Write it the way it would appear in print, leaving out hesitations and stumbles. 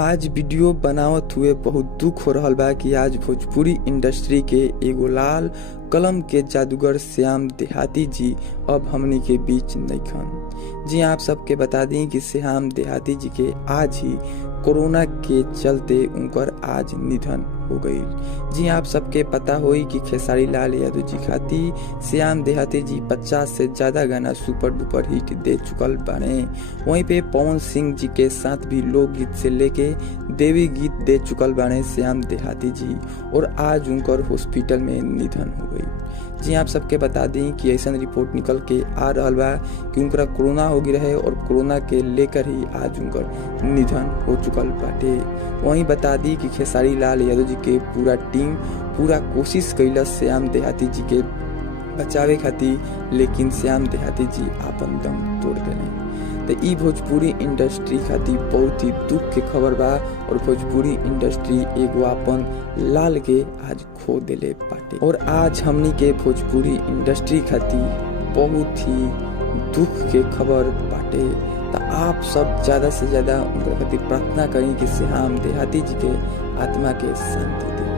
आज वीडियो बनावत हुए बहुत दुख हो रहल बा कि आज भोजपुरी इंडस्ट्री के एगो लाल कलम के जादूगर श्याम देहाती जी अब हमनी के बीच नइखन। जी आप सबके बता दी कि श्याम देहाती जी के आज ही कोरोना के चलते उनकर आज निधन हो गई। जी आप सबके पता होई कि खेसारी लाल यादव जी खाती श्याम देहाती जी 50 से ज्यादा गाना सुपर डुपर हिट दे चुकल बाने। वहीं पे पवन सिंह जी के साथ भी लोकगीत से लेके देवी गीत दे चुकल बाने श्याम देहाती जी, और आज उनकर हॉस्पिटल में निधन हो गई। जी आप सबके बता दी कि ऐसा रिपोर्ट निकल के आ रहा बा कि उनका कोरोना हो गई रहे और कोरोना के लेकर ही आज उनकर निधन हो चुकल बाटे। वहीं बता दी कि खेसारी लाल यादव जी के पूरा टीम पूरा कोशिश कैलस श्याम देहाती जी के बचावे खातिर, लेकिन श्याम देहाती जी आपन दम तोड़ देने। तो ई भोजपुरी इंडस्ट्री खातिर बहुत ही दुख के खबर बा, और भोजपुरी इंडस्ट्री एगो आपन लाल के आज खो देले बाटे। और आज हमनी के भोजपुरी इंडस्ट्री खातिर बहुत ही दुख के खबर बाटे। तो आप सब ज्यादा से ज्यादा उनके खातिर प्रार्थना करें कि श्याम देहाती जी के आत्मा के शांति दे।